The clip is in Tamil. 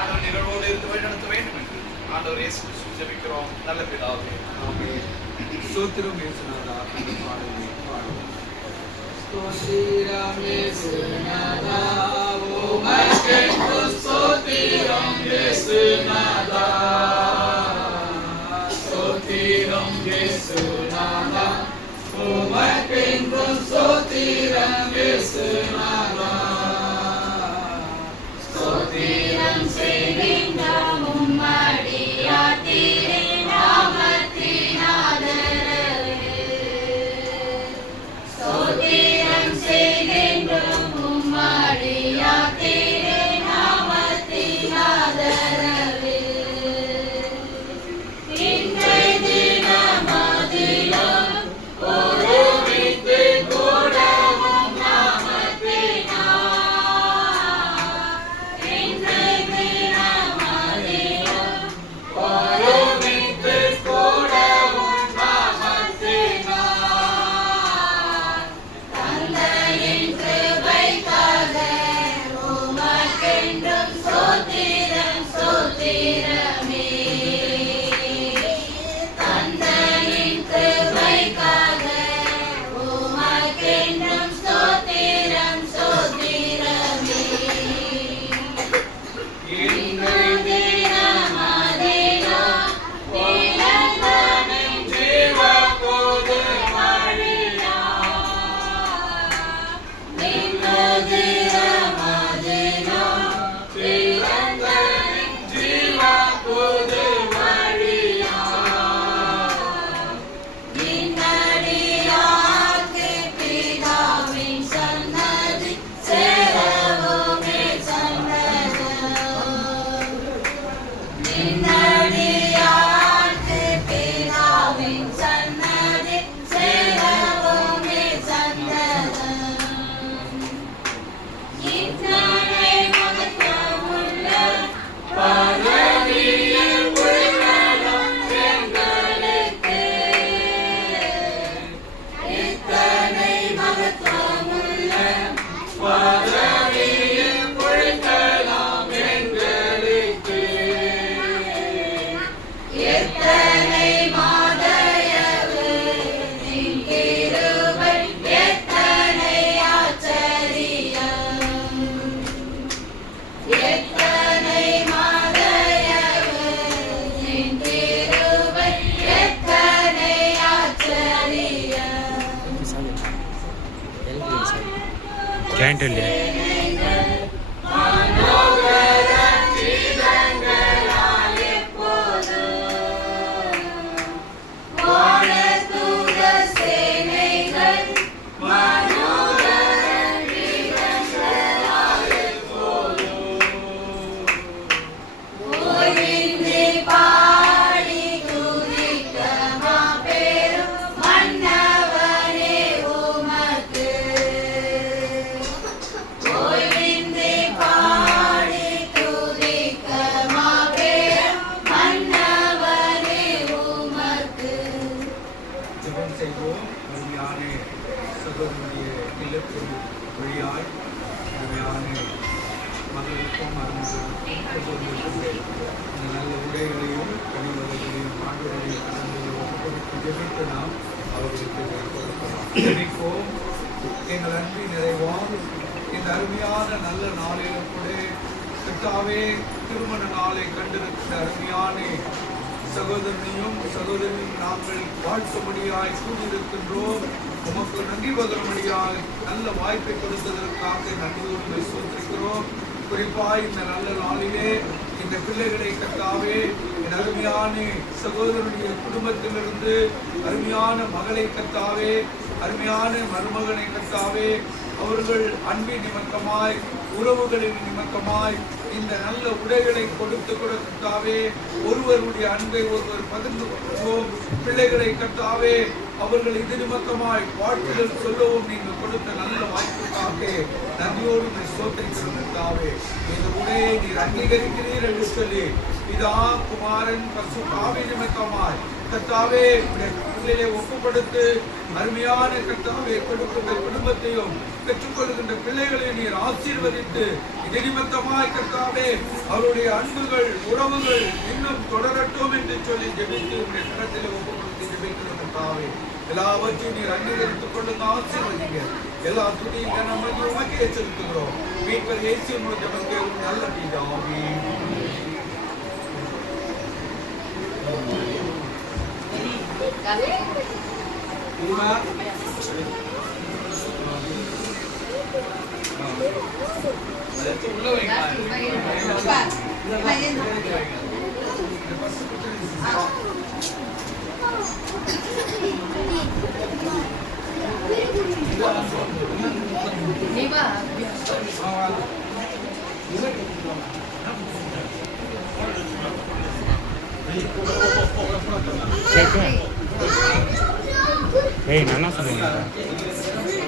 ஆண்டவர் நிகழ்வோடு இருந்து வழிநடத்த வேண்டும் என்று ஆண்டவர் இயேசு கிறிஸ்து ஜெபிக்கிறோம் நல்ல பிதாவே. ஆமென். ஸ்தோத்திரம் இயேசுநாதா. அந்த பாடலை பாடுவோம். ஸ்தோத்திரம் இயேசுநாதா, உமக்கென்று ஸ்தோத்திரம் இயேசுநாதா. ஸ்தோத்திரம் இயேசுநாதா, உமக்கென்று ஸ்தோத்திரம் இயேசுநாதா. ஸ்தோத்திரம் செய்கின்றோம் உம்மடியார் திருநாமத்தின் ஆதரவே. ஸ்தோத்திரம் செய்கின்றோம் உம்மடியார் திருநாமத்தின் ஆதரவே. இன்றைய தினமதிலும் ஒருமித்து கூடவும் நாமத்தினார். இன்றைய தினமதிலும் ஒருமித்து கூடவும் நாமத்தினார். தந்தையின் கிருபைக்காக உமக்கென்றும் ஸ்தோத்திரம் ஸ்தோத்திரமே. தந்தையின் கிருபைக்காக உமக்கென்றும் ஸ்தோத்திரம் ஸ்தோத்திரமே. இன்றைய தினமதிலும் இளந்தனின் ஜீவபோது வழியார். இன்றைய தினமதிலும் இளந்தனின் ஜீவபோது வழியார். நின்னடியார்க்கு பிதாவின் சன்னதி சேரவுமே சன்னதம். நின்னடியார்க்கு பிதாவின் சன்னதி சேரவுமே சன்னதம். இத்தனை மகத்துவமுள்ள பதவியில் உள்ளடம் எங்களுக்கு. இத்தனை மகத்துவமுள்ள பதவியில் உள்ளடம் எங்களுக்கு. எத்தனை மாதயவு நின் கிருபை, எத்தனை ஆச்சரியம். எத்தனை மாதயவு நின் கிருபை, எத்தனை ஆச்சரியம். மனோகர கீதங்களால் எப்போதும் வானதூத சேனைகள் மனோகர கீதங்களால் எப்போதும் ஓய்வின்றி பாடி துதிக்க மாபெரும் மன்னவனே உமக்கு. ஓய்வின்றி பாடி துதிக்க மாபெரும் மன்னவனே உமக்கு. ஜெபம் செய்வோம். அருமையான சகோதரனுடைய இல்லத்தின் வழியாய் அருமையான மகளுக்கும் அருமைக்கும் சகோதரர்களுக்கும் இந்த நல்ல உடைகளையும் கனிவர்களையும் ஆண்டுடைய கடன்களையும் ஒப்புக்கொடுத்து ஜெபித்து நாம் அவர்களுக்கு கொடுக்கலாம். ஜெபிப்போம். எங்கள் அன்பின் நிறைவாம் இந்த அருமையான நல்ல நாளிலும் கூட கர்த்தாவே திருமண நாளை கண்டிருக்கிற அருமையான சகோதரனையும் சகோதரியும் நாங்கள் வாழ்த்தும்படியாய் கூடியிருக்கின்றோம். உமக்கு நன்றி பகரும்படியாய் நல்ல வாய்ப்பை கொடுத்ததற்காக நன்றியோடு சோதிக்கிறோம். குறிப்பாய் இந்த நல்ல நாளிலே இந்த பிள்ளைகளை கர்த்தாவே என் அருமையான சகோதரனுடைய குடும்பத்திலிருந்து அருமையான மகளை கர்த்தாவே, அருமையான மருமகனை கர்த்தாவே, அவர்கள் அன்பின் நிமித்தமாய் உறவுகளின் நிமித்தமாய் இந்த நல்ல உடைகளை கொடுத்து கர்த்தாவே ஒருவருடைய அன்பை ஒருவர் பகிர்ந்து கொள்வோம். பிள்ளைகளை கர்த்தாவே அவர்கள் இது நிமித்தமாய் வாழ்த்துதல் சொல்லவும் நீங்கள் கொடுத்த நல்ல வாய்ப்புக்காக நன்றியோடு சோதரிக்கிறோம். கர்த்தாவே இந்த உடையை நீர் அங்கீகரிக்கிறீர் என்று சொல்லி பிதா குமாரன் பரிசுத்த ஆவி நிமித்தமாய் கர்த்தாவே பிள்ளைகளை ஒப்புப்படுத்து அருமையான கர்த்தாவே கொடுக்கின்ற குடும்பத்தையும் பெற்றுக்கொள்கின்ற பிள்ளைகளை நீர் ஆசீர்வதித்து இது நிமித்தமாய் கர்த்தாவே அவருடைய அன்புகள் உறவுகள் இன்னும் தொடரட்டும் என்று சொல்லி ஜெபித்து உடைய கரத்தில் ஒப்புப்படுத்தி ஜெபிக்கிற கர்த்தாவே எல்லாவற்றையும் நீர் அங்கீகரித்துக் கொள்ளுங்க, ஆசீர்வதிங்க. எல்லா துணியும் நம்ம உமக்கே செலுத்துகிறோம். மீட்பர் இயேசு ஜெபத்தை நல்ல பிதாவே. உள்ள வைங்க. ஏய் நான் என்ன சொல்றேன்